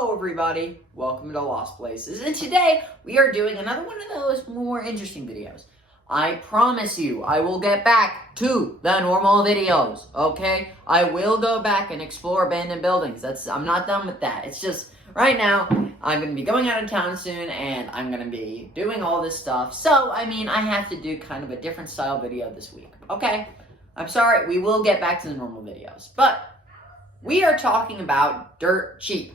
Hello everybody, welcome to Lost Places, and today we are doing another one of those more interesting videos. I promise you, I will get back to the normal videos, okay? I will go back and explore abandoned buildings. I'm not done with that. It's just, right now, I'm going to be going out of town soon, and I'm going to be doing all this stuff. So, I have to do kind of a different style video this week, okay? I'm sorry, we will get back to the normal videos, but we are talking about dirt cheap.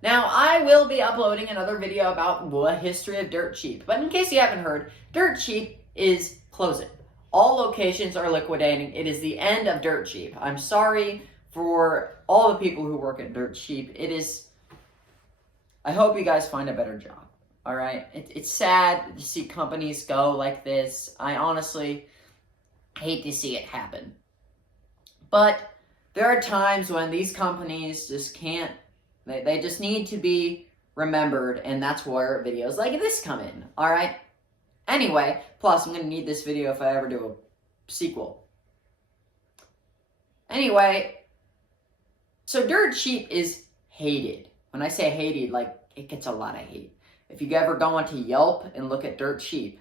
Now, I will be uploading another video about the history of dirt cheap, but in case you haven't heard, dirt cheap is closing. All locations are liquidating. It is the end of dirt cheap. I'm sorry for all the people who work at dirt cheap. I hope you guys find a better job, all right? It's sad to see companies go like this. I honestly hate to see it happen. But there are times when these companies just can't. They just need to be remembered, and that's where videos like this come in, alright? Anyway, plus I'm going to need this video if I ever do a sequel. Anyway, so dirt cheap is hated. When I say hated, like, it gets a lot of hate. If you ever go onto Yelp and look at dirt cheap,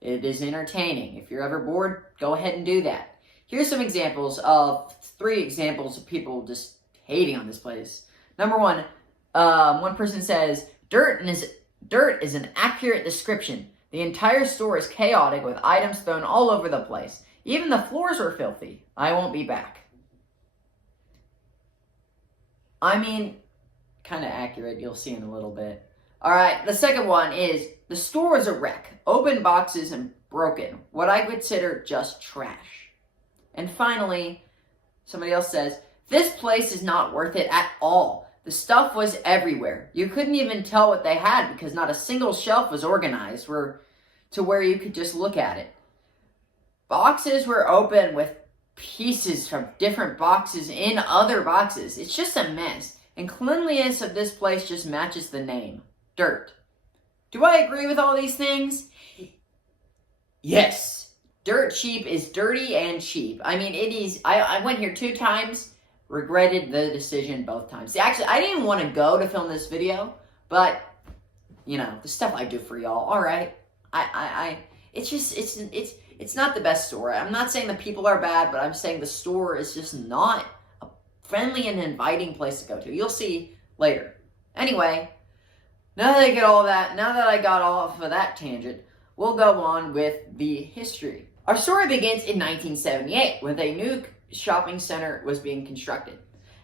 it is entertaining. If you're ever bored, go ahead and do that. Here's some examples of 3 examples of people just hating on this place. Number 1, one person says, dirt is an accurate description. The entire store is chaotic with items thrown all over the place. Even the floors are filthy. I won't be back. Kind of accurate. You'll see in a little bit. Alright, the second one is, the store is a wreck. Open boxes and broken. What I consider just trash. And finally, somebody else says, this place is not worth it at all. The stuff was everywhere. You couldn't even tell what they had because not a single shelf was organized to where you could just look at it. Boxes were open with pieces from different boxes in other boxes. It's just a mess. And cleanliness of this place just matches the name. Dirt. Do I agree with all these things? Yes. Dirt cheap is dirty and cheap. It is. I went here 2 times. Regretted the decision both times. See, actually, I didn't want to go to film this video, but, the stuff I do for y'all, alright. It's not the best store. I'm not saying the people are bad, but I'm saying the store is just not a friendly and inviting place to go to. You'll see later. Anyway, now that I got off of that tangent, we'll go on with the history. Our story begins in 1978 with a new shopping center was being constructed.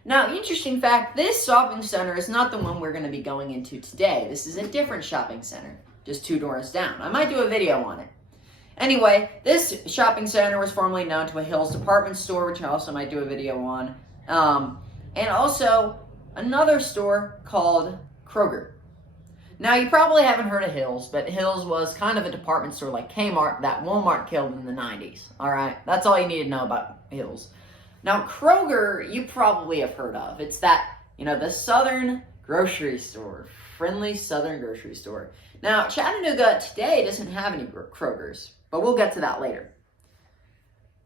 Now, interesting fact, this shopping center is not the one we're going to be going into today. This is a different shopping center, just 2 doors down. I might do a video on it. Anyway, this shopping center was formerly known to a Hills department store, which I also might do a video on. And also, another store called Kroger. Now, you probably haven't heard of Hills, but Hills was kind of a department store like Kmart that Walmart killed in the 90s. Alright, that's all you need to know about Hills. Now, Kroger, you probably have heard of. It's that, the southern grocery store. Friendly southern grocery store. Now, Chattanooga today doesn't have any Krogers, but we'll get to that later.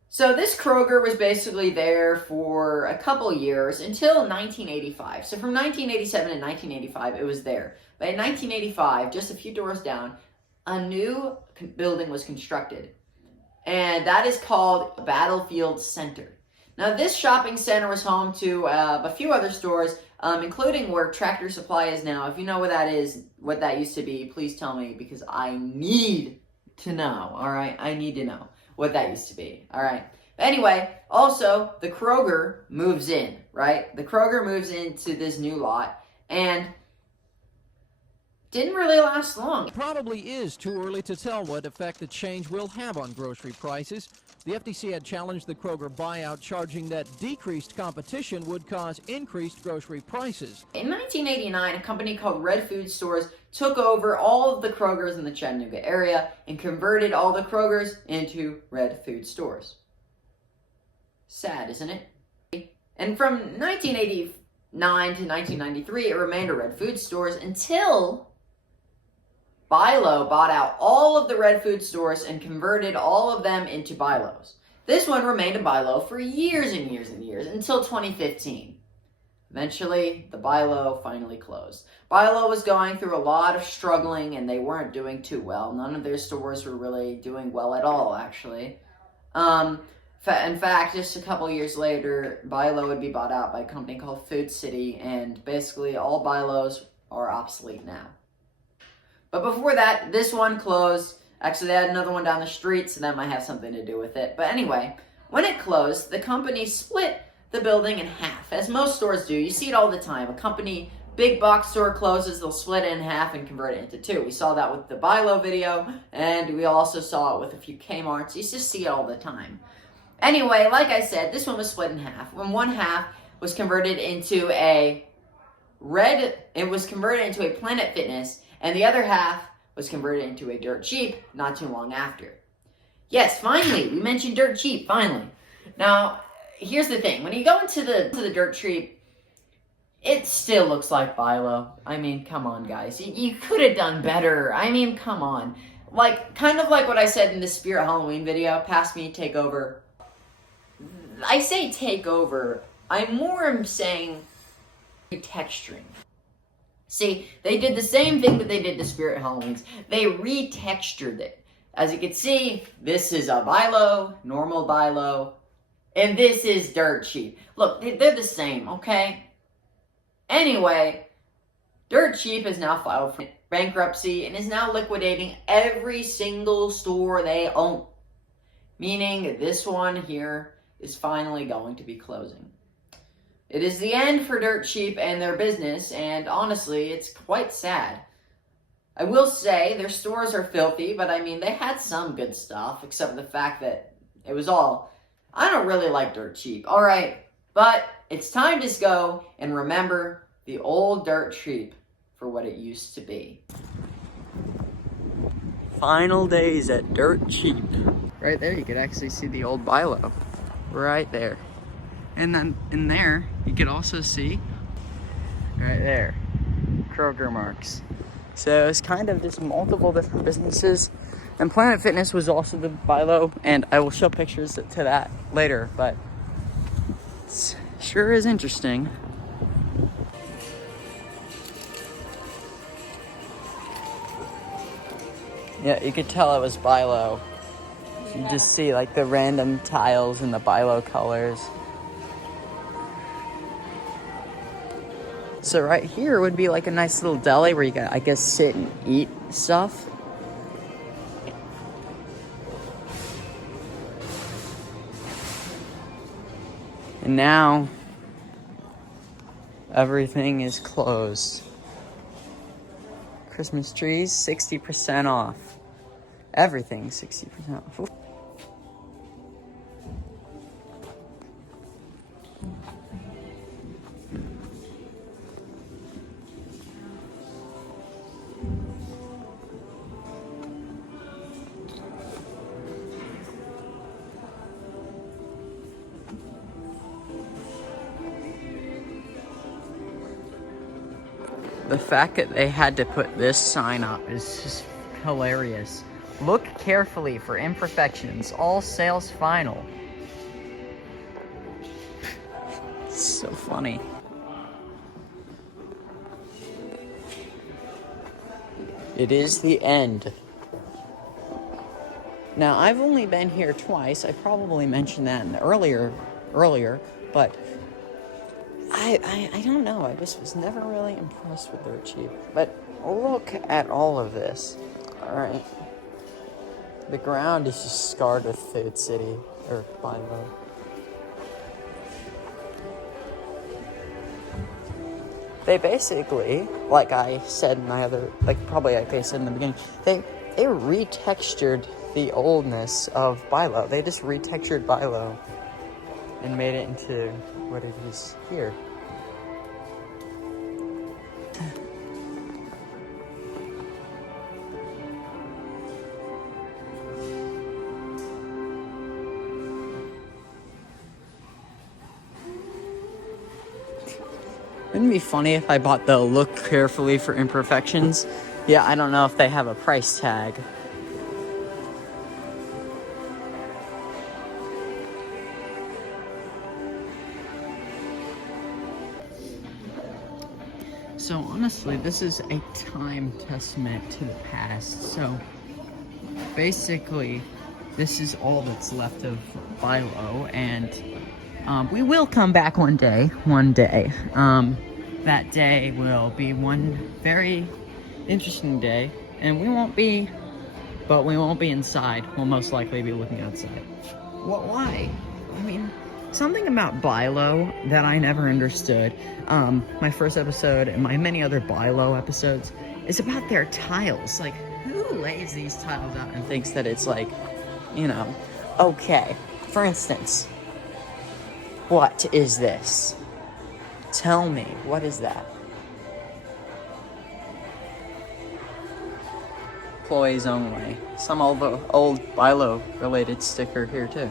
So this Kroger was basically there for a couple years until 1985. So from 1987 to 1985, it was there. But in 1985, just a few doors down, a new building was constructed. And that is called Battlefield Center. Now this shopping center was home to a few other stores, including where Tractor Supply is now. If you know what that is, what that used to be, please tell me because I need to know, alright? I need to know what that used to be, alright? But anyway, also, the Kroger moves in, right? The Kroger moves into this new lot, and didn't really last long. It probably is too early to tell what effect the change will have on grocery prices. The FTC had challenged the Kroger buyout, charging that decreased competition would cause increased grocery prices. In 1989, a company called Red Food Stores took over all of the Krogers in the Chattanooga area and converted all the Krogers into Red Food Stores. Sad, isn't it? And from 1989 to 1993, it remained a Red Food Stores until Bi-Lo bought out all of the Red Food stores and converted all of them into Bi-Lo's. This one remained a Bi-Lo for years and years and years until 2015. Eventually, the Buy Low finally closed. Buy Low was going through a lot of struggling, and they weren't doing too well. None of their stores were really doing well at all, actually. In fact, just a couple years later, Buy Low would be bought out by a company called Food City, and basically all Buy Lows are obsolete now. But before that, this one closed. Actually, they had another one down the street, so that might have something to do with it. But anyway, when it closed, the company split the building in half, as most stores do. You see it all the time. A company, big box store closes, they'll split it in half and convert it into two. We saw that with the Buy Low video, and we also saw it with a few Kmarts. You just see it all the time. Anyway, like I said, this one was split in half. When one half was converted into a Planet Fitness, and the other half was converted into a Dirt Cheap not too long after. Yes, finally, we mentioned Dirt Cheap, finally. Now, here's the thing. When you go into the Dirt Cheap, it still looks like Buy Low. I mean, come on, guys. You could have done better. I mean, come on. Kind of like what I said in the Spirit Halloween video, Pass Me, Take Over. I say take over. I'm more saying retexturing. See, they did the same thing that they did to Spirit Halloweens. They retextured it. As you can see, this is a Buy Low, normal Buy Low, and this is Dirt Cheap. Look, they're the same, okay? Anyway, Dirt Cheap is now filed for bankruptcy and is now liquidating every single store they own. Meaning this one here is finally going to be closing. It is the end for Dirt Cheap and their business, and honestly, it's quite sad. I will say their stores are filthy, but I mean, they had some good stuff, except for the fact that it was all... I don't really like Dirt Cheap, alright? But it's time to go and remember the old Dirt Cheap for what it used to be. Final days at Dirt Cheap. Right there, you could actually see the old Buy Low. Right there. And then in there, you could also see, right there, Kroger marks. So it's kind of just multiple different businesses. And Planet Fitness was also the Buy Low, and I will show pictures to that later, but it sure is interesting. Yeah, you could tell it was Buy Low. You just see like the random tiles and the Buy Low colors. So right here would be like a nice little deli where you can, I guess, sit and eat stuff. And now everything is closed. Christmas trees, 60% off. Everything, 60% off. Ooh. The fact that they had to put this sign up is just hilarious. Look carefully for imperfections. All sales final. It's so funny. It is the end. Now, I've only been here twice. I probably mentioned that in the earlier, but I don't know. I just was never really impressed with Dirt Cheap. But look at all of this. Alright. The ground is just scarred with Food City, or Buy Low. They basically, like I said in my other, probably like I said in the beginning, they retextured the oldness of Buy Low. They just retextured Buy Low and made it into what it is here. Wouldn't it be funny if I bought the look carefully for imperfections? Yeah, I don't know if they have a price tag. So honestly, this is a time testament to the past. So basically, this is all that's left of Bilo, and we will come back one day. That day will be one very interesting day, and we won't be inside. We'll most likely be looking outside. Why? I mean, something about Bilo that I never understood. My first episode and my many other Bilo episodes is about their tiles. Like, who lays these tiles out and thinks that it's like, okay. For instance, what is this? Tell me, what is that? Employees only. Some old Bilo related sticker here too.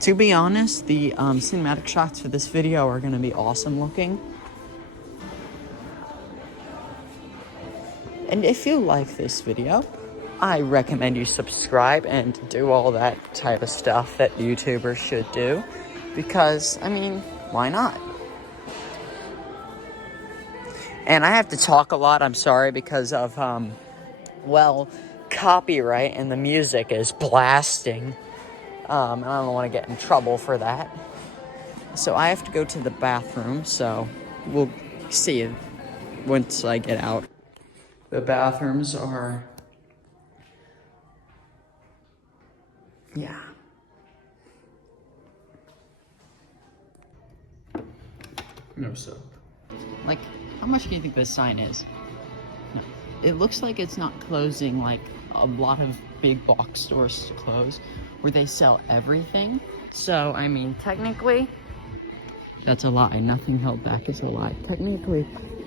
To be honest, the cinematic shots for this video are going to be awesome looking. And if you like this video, I recommend you subscribe and do all that type of stuff that YouTubers should do. Because, I mean, why not? And I have to talk a lot, I'm sorry, because of, copyright, and the music is blasting. And I don't want to get in trouble for that. So I have to go to the bathroom, so we'll see you once I get out. The bathrooms are... yeah. No soap. Like, how much do you think this sign is? No. It looks like it's not closing like a lot of big box stores close, where they sell everything. So, I mean, technically, that's a lie. Nothing held back is a lie. Technically,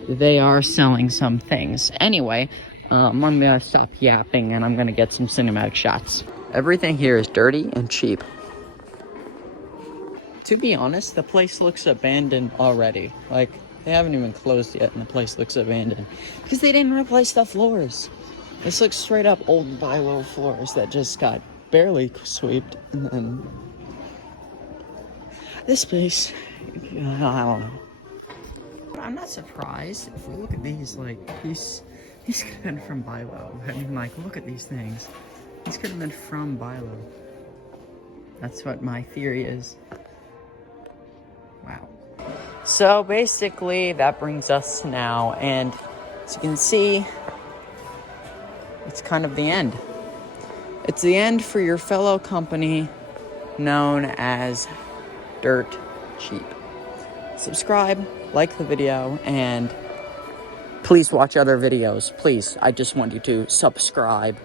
they are selling some things. Anyway, I'm gonna stop yapping and I'm gonna get some cinematic shots. Everything here is dirty and cheap. To be honest, the place looks abandoned already. Like, they haven't even closed yet and the place looks abandoned. Because they didn't replace the floors. This looks straight up old Bilo floors that just got barely swept. And then this place, I don't know. I'm not surprised if we look at these, like, these could have been from Bilo. I mean, like, look at these things. These could have been from Bilo. That's what my theory is. Wow. So basically, that brings us to now, and as you can see, it's kind of the end. It's the end for your fellow company known as Dirt Cheap. Subscribe, like the video, and please watch other videos. Please, I just want you to subscribe.